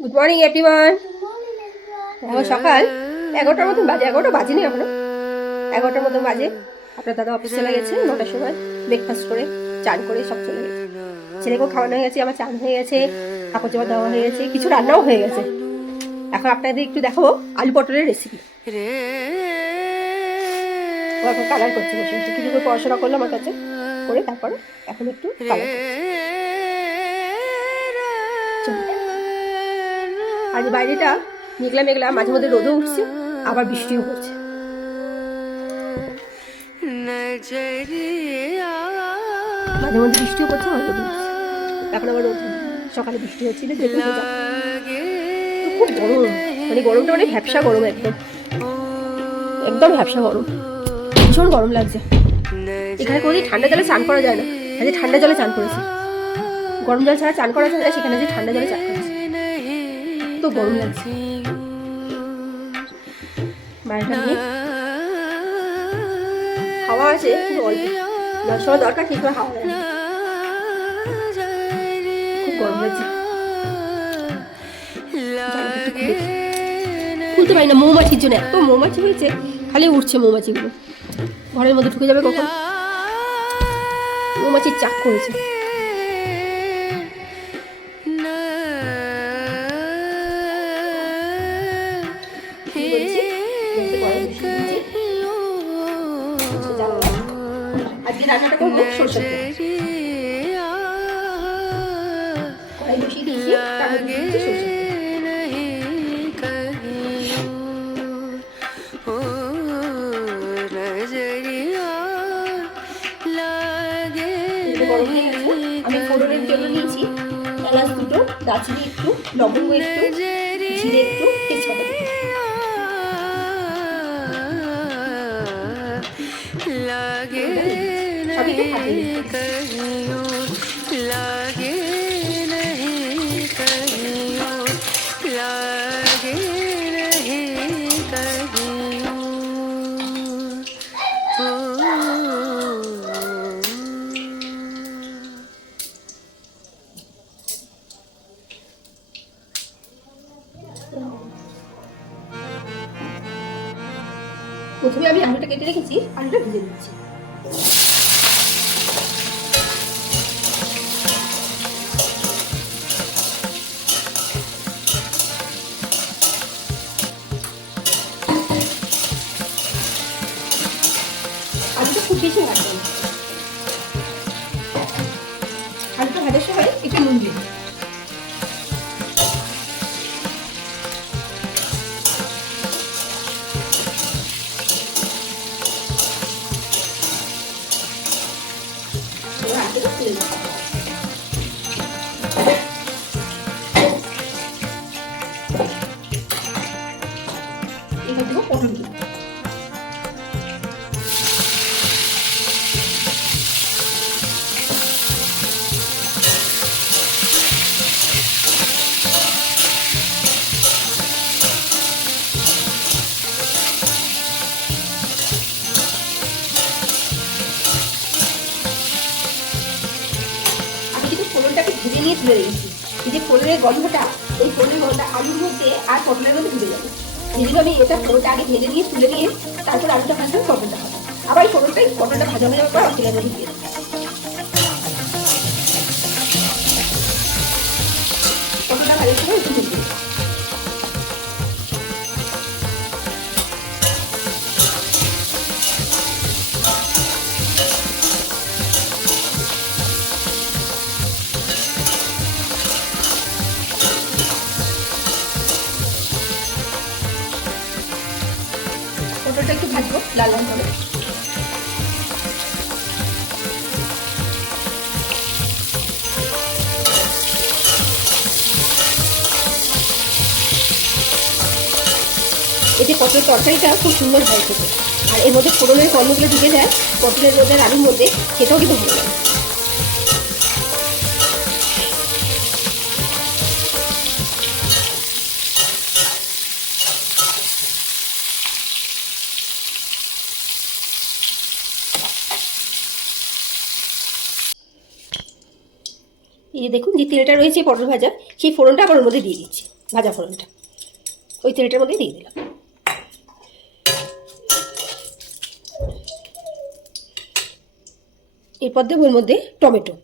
Good morning everyone. এখন সকাল 11টার মতন বাজে, 11টা বাজেনি এখনো, 11টার মতন বাজে। আপনার দাদা অফিস চলে গেছে 9টার সময়, ব্রেকফাস্ট করে চান করে সব চলে গেছে। ছেলেকেও খাওয়ানো হয়ে গেছে, আমার চান হয়ে গেছে, কাপড় জামা দেওয়া হয়ে গেছে, কিছু রান্নাও হয়ে গেছে। এখন আপনাদের একটু দেখাবো আলু পটলের রেসিপি। ও এখন কালার করছে বসে বসে, কিছু করে পড়াশোনা করলো আমার কাছে করে, তারপরে এখন একটু কালার করছে। আজ বাইরেটা মেঘলা মেঘলা, মাঝে মধ্যে রোদও উঠছে, আবার বৃষ্টিও পড়ছে। মাঝে মধ্যে বৃষ্টিও পড়ছে, আবার রোদ উঠছে, এখন আবার রোদ। সকালে বৃষ্টি হচ্ছিল, দেখুন খুব গরম, মানে গরমটা মানে ভ্যাপসা গরম, একদম একদম ভ্যাপসা গরম, ভীষণ গরম লাগছে। এখানে কোনোদিন ঠান্ডা জলে চান করা যায় না, আজকে ঠান্ডা জলে চান করেছে। গরম জল ছাড়া চান করা যায় না, সেখানে যে ঠান্ডা জলে চান করেছে, তো গরম লাগছে। বাইরেটা নিয়ে হাওয়া আছে কিন্তু অল্প, যার সময় দরকার ঠিক করে হাওয়া দেয় না, খুব গরম লাগছে। খুলতে পারি না মৌমাছির জন্য, এত মৌমাছি হয়েছে, খালি উঠছে মৌমাছিগুলো। ঘরের মধ্যে ঢুকে যাবে কখন, মৌমাছির চাক করেছে। আজকে রান্নাটা করবো সরষের তেল, কড়াই বসিয়ে দিয়েছি, তার মধ্যে দিয়েছি সরষের তেল। গরম হয়ে গেছে, আমি ফোড়নের জন্য নিয়েছি এলাচ দুটো, দারচিনি একটু, লবঙ্গ একটু, জিরে একটু, তেজপাতা একটু। সবই একটু ফাটিয়ে নিচ্ছি। প্রথমে আমি আলুটা কেটে রেখেছি, আলুটা ভেজে নিচ্ছি। আলুটা খুব বেশি ভাজবো না, আলুটা ভাজার সময় একটু নুন দিই। এবার দেবো পটল দিই। ফোড়নটাকে ভেজে নিয়ে তুলে রেখেছি, এই যে ফোড়নের গন্ধটা, এই ফোড়নের গন্ধটা আলুর মধ্যে আর পটলের মধ্যে ঢুকে যাবে। এই জন্য আমি এটা ফোড়নটা আগে ভেজে নিয়ে তুলে নিয়ে তারপর আলুটা ভাজলাম, পটলটা ভাজা, আবার এই পটলটা ভাজা হয়ে যাওয়ার পর আর তেলের মধ্যে দিয়ে দেবো। পটলটা ভাজার সময় একটু ঢুকে দেবো। পটলটা একটু ভাজবো লাল লাল করে। এতে পটলের তরকারিটা খুব সুন্দর হয় খেতে, আর এর মধ্যে ফোড়নের গন্ধগুলো ঢুকে যায় পটলের মধ্যে, আলুর মধ্যে, খেতেও কিন্তু ভালো লাগে। এই যে দেখুন যে তেলটা রয়েছে পটল ভাজা, সেই ফোড়নটা আবার ওর মধ্যে দিয়ে দিচ্ছি। ভাজা ফোড়নটা ওই তেলটার মধ্যে দিয়ে দিলাম। এরপর দেবো ওর মধ্যে টমেটো।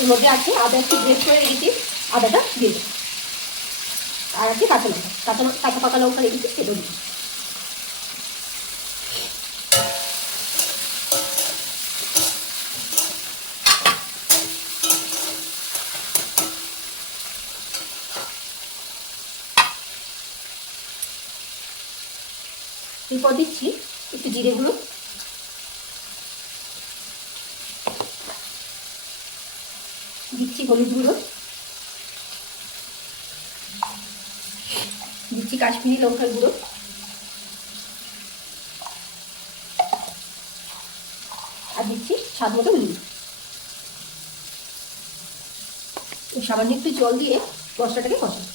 এর মধ্যে আছে আদা একটু গ্রেট করে রেখেছি, আদাটা দিয়ে দেবো। আর আছে কাঁচা লঙ্কা, কাঁচা পাকা লঙ্কা রেখেছি, সেটাও দিই। এরপর দিচ্ছি একটু জিরে গুঁড়ো, দিচ্ছি হলুদ গুঁড়ো, দিচ্ছি কাশ্মীরি লঙ্কার গুঁড়ো, আর দিচ্ছি স্বাদ মতো নুন। সামান্য একটু জল দিয়ে মশলাটাকে কষাই।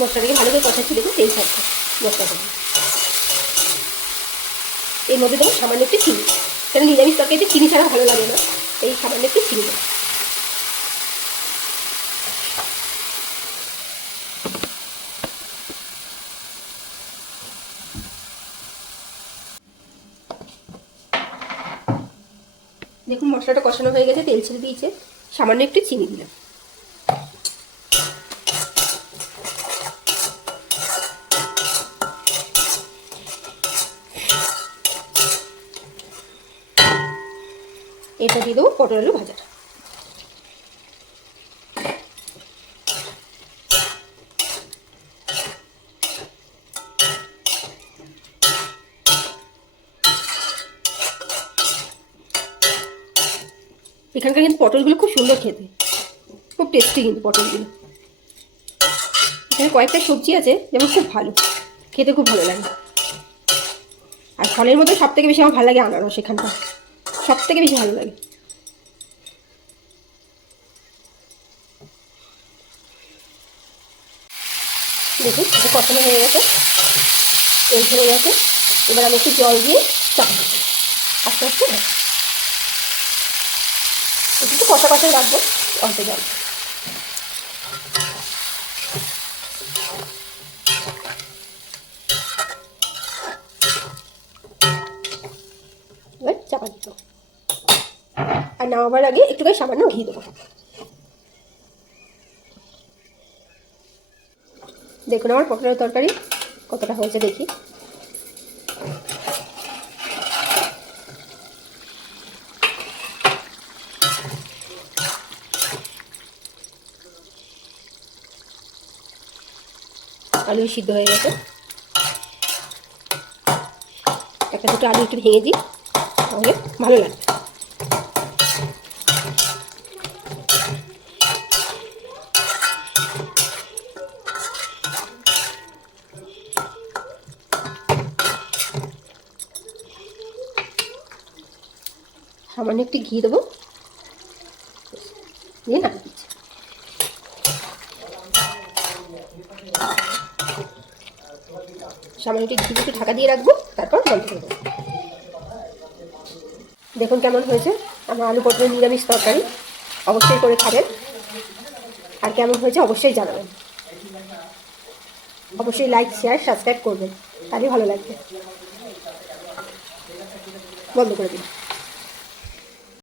মশলাটাকে ভালো করে কষাচ্ছি, দেখুন তেল ছাড়ছে মশলাটা। এর মধ্যে দেবো সামান্য একটু চিনি, কারণ নিরামিষ তরকারিতে চিনি ছাড়া ভালো লাগে না, এই সামান্য একটু চিনি দেবো। দেখুন মশলাটা কষানো হয়ে গেছে, তেল ছেড়ে দিয়েছে, সামান্য একটু চিনি দিলাম। এটা দিয়ে দেবো পটল আলু ভাজাটা। এখানকার কিন্তু পটলগুলো খুব সুন্দর খেতে, খুব টেস্টি কিন্তু পটলগুলো। এখানে কয়েকটা সবজি আছে যেমন খুব ভালো খেতে, খুব ভালো লাগে। আর ফলের মধ্যে সব থেকে বেশি আমার ভালো লাগে আনারস, এখানটা সব থেকে বেশি ভালো লাগে। দেখুন এটা কষানো হয়ে গেছে, তেল ছেড়ে গেছে। এবার আমি একটু জল দিয়ে চাপ দেবো আস্তে আস্তে। একটু কষা কষাই রাখবো, অল্প জল। এবার চাপা দিত, আর নামাবার আগে একটুখানি সামান্য ঘি দেবো। দেখুন আমার পটলের তরকারি কতটা হয়েছে দেখি। আলু সিদ্ধ হয়ে গেছে, একটা দুটো আলু একটু ভেঙে দিই, তাহলে ভালো লাগবে। সামান্য একটু ঘি দেবো, দিয়ে নামিয়ে দিচ্ছি। সামান্য একটু ঘি একটু ঢাকা দিয়ে রাখবো, তারপর বন্ধ করে দেবো। দেখুন কেমন হয়েছে আমার আলু পটলের নিরামিষ তরকারি, অবশ্যই করে খাবেন। আর কেমন হয়েছে অবশ্যই জানাবেন। অবশ্যই লাইক শেয়ার সাবস্ক্রাইব করবেন, তাহলে ভালো লাগবে। বন্ধ করে দিন।